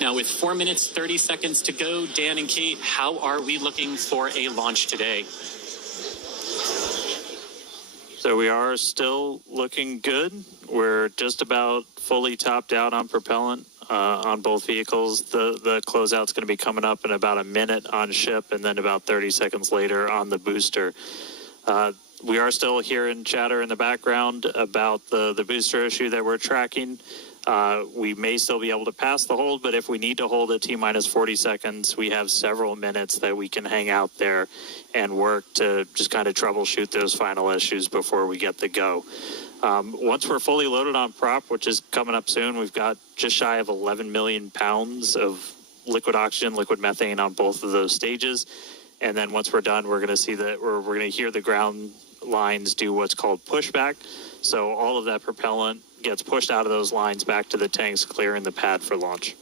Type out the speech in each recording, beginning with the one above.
Now, with 4 minutes, 30 seconds to go, Dan and Kate, how are we looking for a launch today? So we are still looking good. We're just about fully topped out on propellant on both vehicles. The closeout's going to be coming up in about a minute on ship, and then about 30 seconds later on the booster. We are still hearing chatter in the background about the booster issue that we're tracking. We may still be able to pass the hold, but if we need to hold at T-minus 40 seconds, we have several minutes that we can hang out there and work to just kind of troubleshoot those final issues before we get the go. Once we're fully loaded on prop, which is coming up soon, we've got just shy of 11 million pounds of liquid oxygen, liquid methane on both of those stages. And then once we're done, we're going to see that we're going to hear the ground lines do what's called pushback. So all of that propellant gets pushed out of those lines back to the tanks, clearing the pad for launch.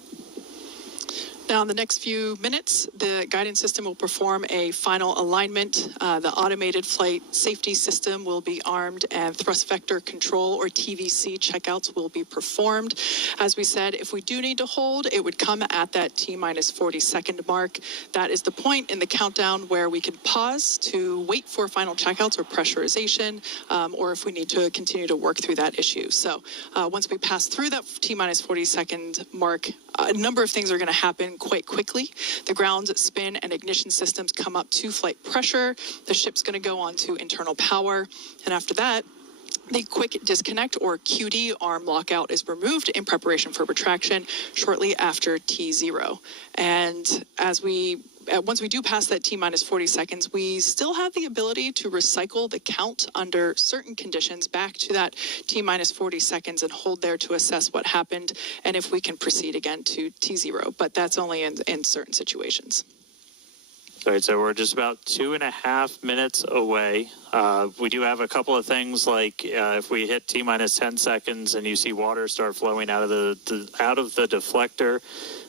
Now, in the next few minutes, the guidance system will perform a final alignment. The automated flight safety system will be armed, and thrust vector control, or TVC, checkouts will be performed. As we said, if we do need to hold, it would come at that T-minus 40-second mark. That is the point in the countdown where we can pause to wait for final checkouts or pressurization, or if we need to continue to work through that issue. So once we pass through that T-minus 40-second mark, a number of things are going to happen quite quickly. The ground spin and ignition systems come up to flight pressure. The ship's going to go on to internal power. And after that, the quick disconnect, or QD, arm lockout is removed in preparation for retraction shortly after T0. And once we do pass that T-minus 40 seconds, we still have the ability to recycle the count under certain conditions back to that T-minus 40 seconds and hold there to assess what happened and if we can proceed again to T0. But that's only in certain situations. All right, so we're just about 2.5 minutes away. We do have a couple of things, like if we hit T-minus 10 seconds and you see water start flowing out of the deflector,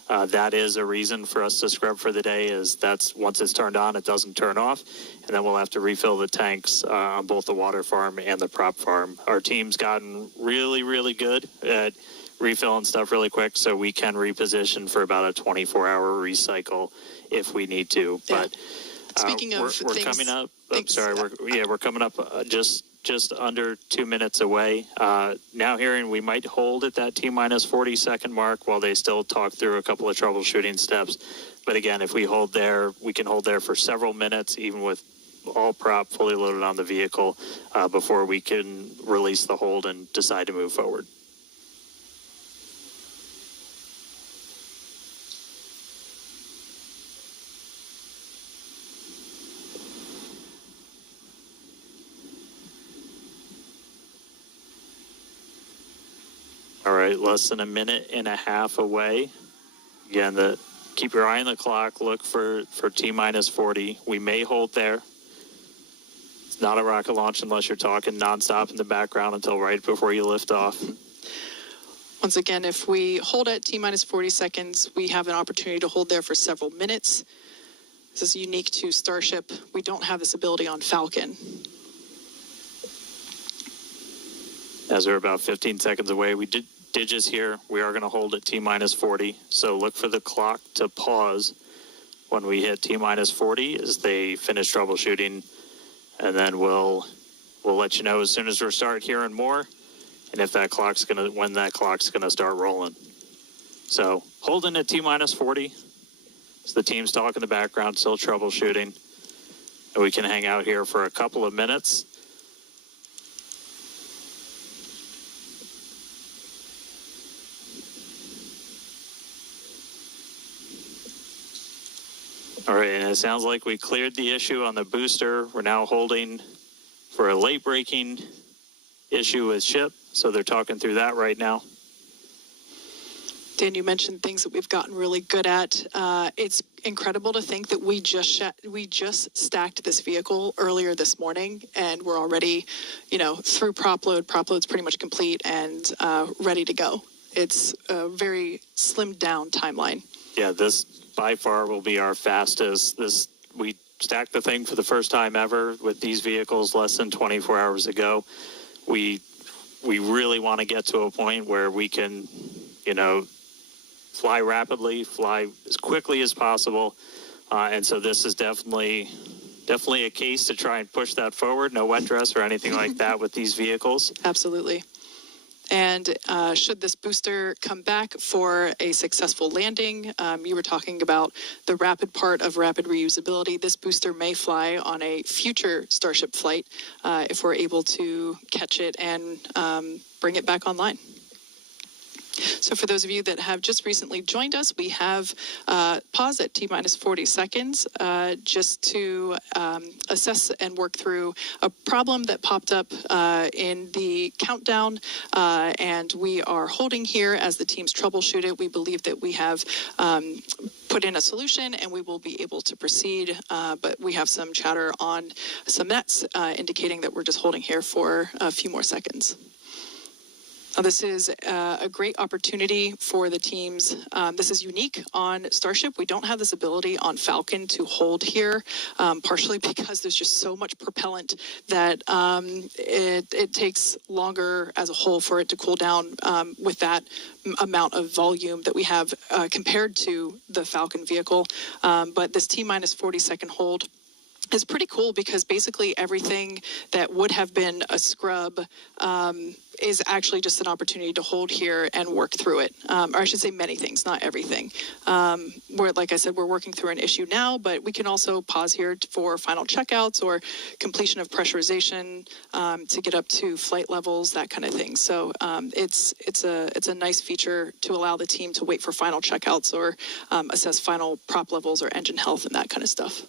that is a reason for us to scrub for the day. Is that's once it's turned on, it doesn't turn off, and then we'll have to refill the tanks on both the water farm and the prop farm. Our team's gotten really, really good at refilling stuff really quick, so we can reposition for about a 24-hour recycle if we need to. Yeah. But speaking of we're coming up. We're coming up just under 2 minutes away. Now hearing we might hold at that T-minus 40-second mark while they still talk through a couple of troubleshooting steps. But again, if we hold there, we can hold there for several minutes, even with all prop fully loaded on the vehicle, before we can release the hold and decide to move forward. All right, less than a minute and a half away. Again, keep your eye on the clock. Look for T-minus 40. We may hold there. It's not a rocket launch unless you're talking nonstop in the background until right before you lift off. Once again, if we hold at T-minus 40 seconds, we have an opportunity to hold there for several minutes. This is unique to Starship. We don't have this ability on Falcon. As we're about 15 seconds away, we did just here. We are going to hold at T-minus 40. So look for the clock to pause when we hit T-minus 40 as they finish troubleshooting. And then we'll let you know as soon as we start hearing more and if when that clock's going to start rolling. So holding at T-minus 40. So the team's talking in the background, still troubleshooting. And we can hang out here for a couple of minutes. All right, and it sounds like we cleared the issue on the booster. We're now holding for a late braking issue with ship, so they're talking through that right now. Dan, you mentioned things that we've gotten really good at. It's incredible to think that we just stacked this vehicle earlier this morning, and we're already, through prop load. Prop load's pretty much complete and ready to go. It's a very slimmed down timeline. Yeah, this by far will be our fastest. We stacked the thing for the first time ever with these vehicles less than 24 hours ago. We really want to get to a point where we can, fly rapidly, fly as quickly as possible. And so this is definitely a case to try and push that forward. No wet dress or anything like that with these vehicles. Absolutely. And should this booster come back for a successful landing, you were talking about the rapid part of rapid reusability. This booster may fly on a future Starship flight if we're able to catch it and bring it back online. So for those of you that have just recently joined us, we have pause at T-minus 40 seconds just to assess and work through a problem that popped up in the countdown, and we are holding here as the teams troubleshoot it. We believe that we have put in a solution and we will be able to proceed, but we have some chatter on some nets indicating that we're just holding here for a few more seconds. This is a great opportunity for the teams. This is unique on Starship. We don't have this ability on Falcon to hold here, partially because there's just so much propellant that it takes longer as a whole for it to cool down with that amount of volume that we have compared to the Falcon vehicle. But this T-minus 40-second hold is pretty cool because basically everything that would have been a scrub is actually just an opportunity to hold here and work through it. Or I should say many things, not everything. Like I said, we're working through an issue now, but we can also pause here for final checkouts or completion of pressurization to get up to flight levels, that kind of thing. So it's a nice feature to allow the team to wait for final checkouts or assess final prop levels or engine health and that kind of stuff.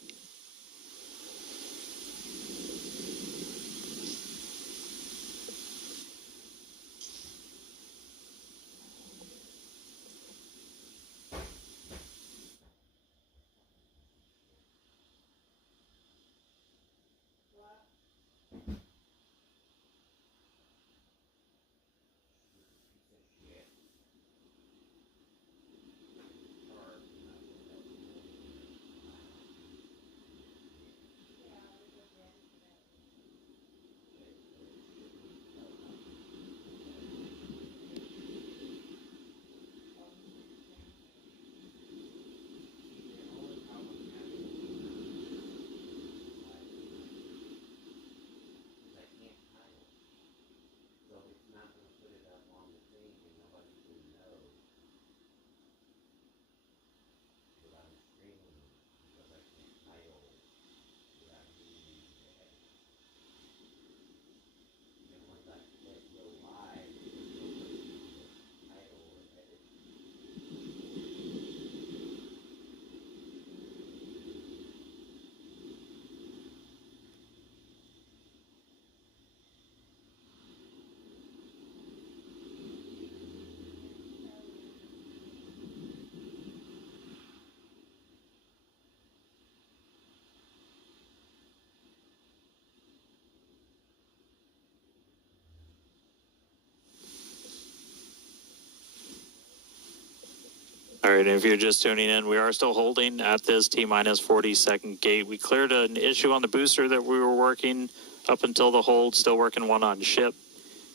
All right, if you're just tuning in, we are still holding at this T-minus 40-second gate. We cleared an issue on the booster that we were working up until the hold, still working one on ship,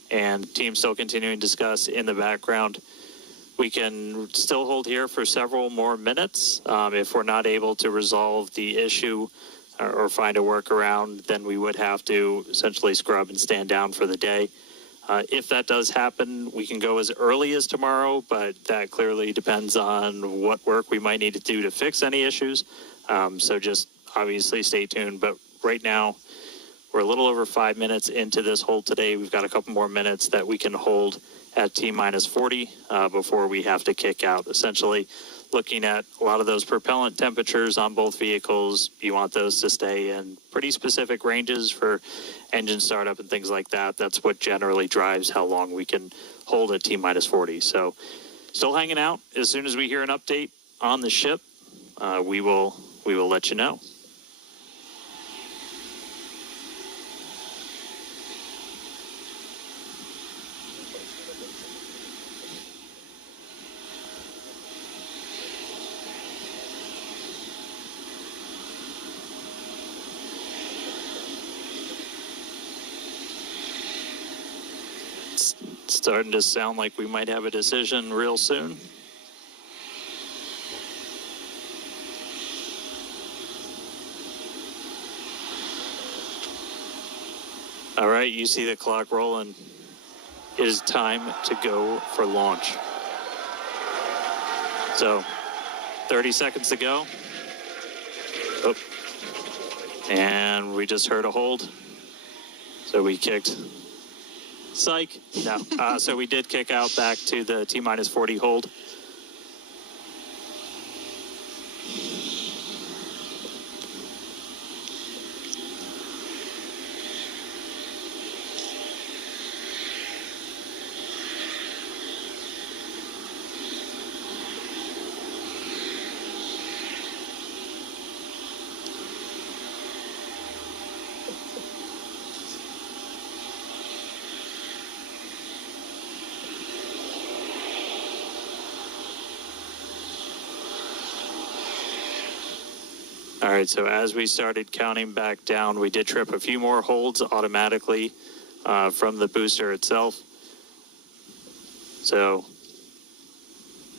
and team still continuing to discuss in the background. We can still hold here for several more minutes. If we're not able to resolve the issue or find a workaround, then we would have to essentially scrub and stand down for the day. If that does happen, we can go as early as tomorrow, but that clearly depends on what work we might need to do to fix any issues. So just obviously stay tuned. But right now, we're a little over 5 minutes into this hold today. We've got a couple more minutes that we can hold at T-minus 40 before we have to kick out. Essentially, looking at a lot of those propellant temperatures on both vehicles, you want those to stay in pretty specific ranges for engine startup and things like that. That's what generally drives how long we can hold at T-minus 40. So still hanging out. As soon as we hear an update on the ship, we will let you know. Starting to sound like we might have a decision real soon. All right, you see the clock rolling. It is time to go for launch. So, 30 seconds to go. Oh. And we just heard a hold. So we kicked. Psych. No. So we did kick out back to the T-minus 40 hold. All right, so as we started counting back down, we did trip a few more holds automatically from the booster itself. So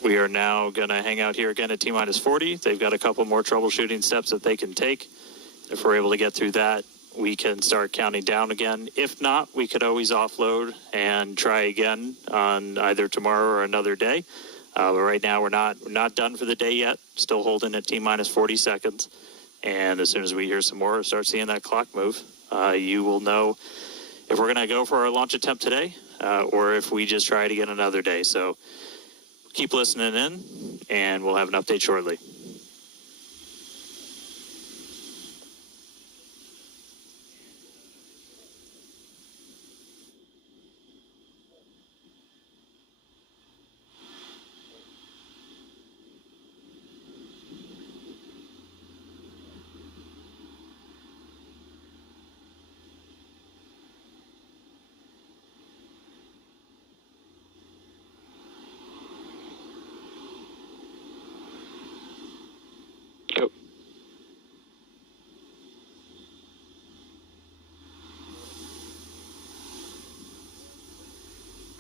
we are now going to hang out here again at T-minus 40. They've got a couple more troubleshooting steps that they can take. If we're able to get through that, we can start counting down again. If not, we could always offload and try again on either tomorrow or another day. But right now, we're not done for the day yet. Still holding at T-minus 40 seconds. And as soon as we hear some more, start seeing that clock move, you will know if we're going to go for our launch attempt today or if we just try it again another day. So keep listening in, and we'll have an update shortly.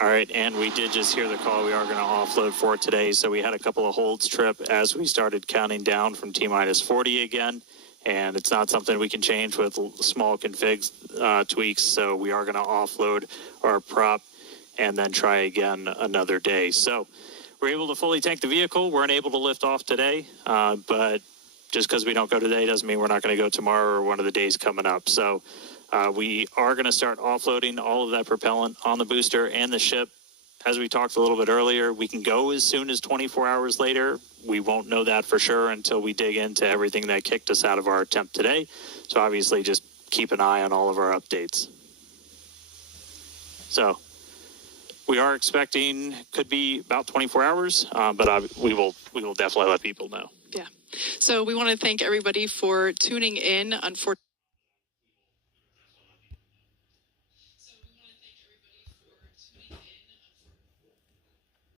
All right, and we did just hear the call. We are going to offload for today. So we had a couple of holds trip as we started counting down from T-minus 40 again. And it's not something we can change with small config tweaks. So we are going to offload our prop and then try again another day. So we're able to fully tank the vehicle. We're unable to lift off today, but just because we don't go today doesn't mean we're not going to go tomorrow or one of the days coming up. So we are going to start offloading all of that propellant on the booster and the ship. As we talked a little bit earlier, we can go as soon as 24 hours later. We won't know that for sure until we dig into everything that kicked us out of our attempt today. So obviously just keep an eye on all of our updates. So we are expecting could be about 24 hours, but we will definitely let people know. Yeah. So we want to thank everybody for tuning in. Unfortunately,